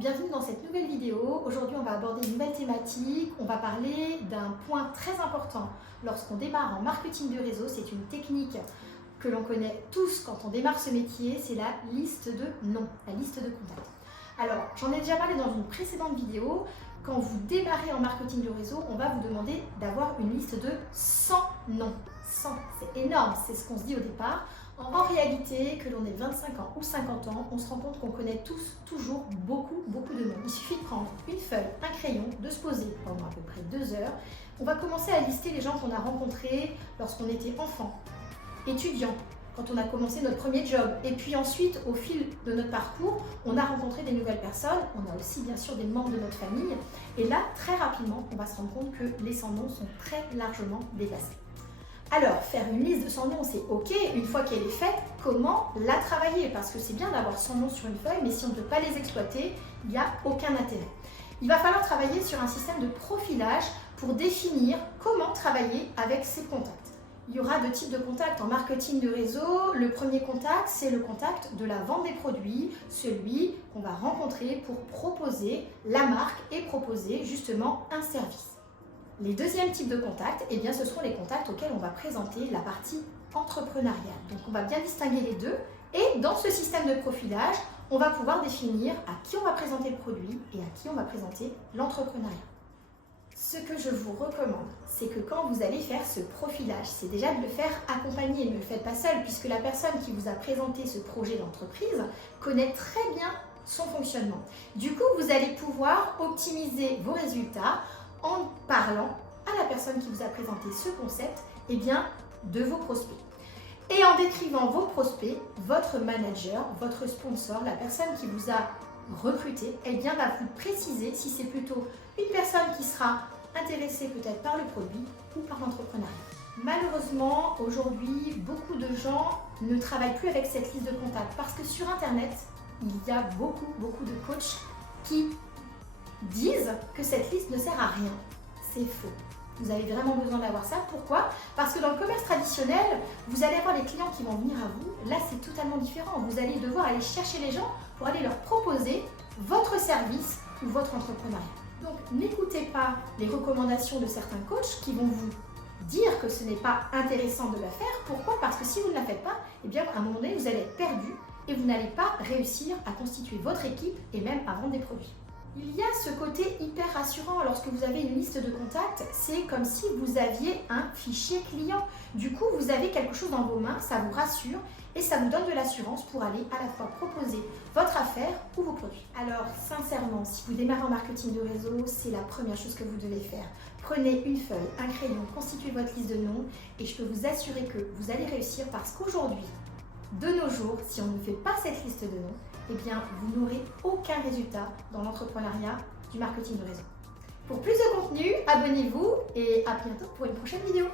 bienvenue dans cette nouvelle vidéo. Aujourd'hui, on va aborder une nouvelle thématique. On va parler d'un point très important lorsqu'on démarre en marketing de réseau. C'est une technique que l'on connaît tous quand on démarre ce métier, c'est la liste de noms, la liste de contacts. Alors, j'en ai déjà parlé dans une précédente vidéo. Quand vous démarrez en marketing de réseau, on va vous demander d'avoir une liste de 100 noms. 100, c'est énorme, c'est ce qu'on se dit au départ. En réalité, que l'on ait 25 ans ou 50 ans, on se rend compte qu'on connaît tous, toujours, beaucoup de noms. Il suffit de prendre une feuille, un crayon, de se poser pendant à peu près 2 heures. On va commencer à lister les gens qu'on a rencontrés lorsqu'on était enfant, étudiant, quand on a commencé notre premier job. Et puis ensuite, au fil de notre parcours, on a rencontré des nouvelles personnes. On a aussi bien sûr des membres de notre famille. Et là, très rapidement, on va se rendre compte que les 100 noms sont très largement dépassés. Alors, faire une liste de 100 noms, c'est ok. Une fois qu'elle est faite, comment la travailler? Parce que c'est bien d'avoir 100 noms sur une feuille, mais si on ne peut pas les exploiter, il n'y a aucun intérêt. Il va falloir travailler sur un système de profilage pour définir comment travailler avec ces contacts. Il y aura 2 types de contacts en marketing de réseau. Le premier contact, c'est le contact de la vente des produits, celui qu'on va rencontrer pour proposer la marque et proposer justement un service. Les deuxièmes types de contacts, eh bien, ce seront les contacts auxquels on va présenter la partie entrepreneuriale. Donc on va bien distinguer les deux et dans ce système de profilage, on va pouvoir définir à qui on va présenter le produit et à qui on va présenter l'entrepreneuriat. Ce que je vous recommande, c'est que quand vous allez faire ce profilage, c'est déjà de le faire accompagné. Ne le faites pas seul puisque la personne qui vous a présenté ce projet d'entreprise connaît très bien son fonctionnement. Du coup, vous allez pouvoir optimiser vos résultats en parlant à la personne qui vous a présenté ce concept, eh bien, de vos prospects. Et en décrivant vos prospects, votre manager, votre sponsor, la personne qui vous a recruté, eh bien, va vous préciser si c'est plutôt une personne qui sera intéressée peut-être par le produit ou par l'entrepreneuriat. Malheureusement, aujourd'hui, beaucoup de gens ne travaillent plus avec cette liste de contacts parce que sur Internet, il y a beaucoup de coachs qui disent que cette liste ne sert à rien. C'est faux. Vous avez vraiment besoin d'avoir ça. Pourquoi? Parce que dans le commerce traditionnel, vous allez avoir des clients qui vont venir à vous. Là, c'est totalement différent. Vous allez devoir aller chercher les gens pour aller leur proposer votre service ou votre entrepreneuriat. Donc, n'écoutez pas les recommandations de certains coachs qui vont vous dire que ce n'est pas intéressant de la faire. Pourquoi? Parce que si vous ne la faites pas, eh bien, à un moment donné, vous allez être perdu et vous n'allez pas réussir à constituer votre équipe et même à vendre des produits. Il y a ce côté hyper rassurant lorsque vous avez une liste de contacts, c'est comme si vous aviez un fichier client. Du coup, vous avez quelque chose dans vos mains, ça vous rassure et ça vous donne de l'assurance pour aller à la fois proposer votre affaire ou vos produits. Alors, sincèrement, si vous démarrez en marketing de réseau, c'est la première chose que vous devez faire. Prenez une feuille, un crayon, constituez votre liste de noms et je peux vous assurer que vous allez réussir parce qu'aujourd'hui, de nos jours, si on ne fait pas cette liste de noms, eh bien, vous n'aurez aucun résultat dans l'entrepreneuriat du marketing de réseau. Pour plus de contenu, abonnez-vous et à bientôt pour une prochaine vidéo.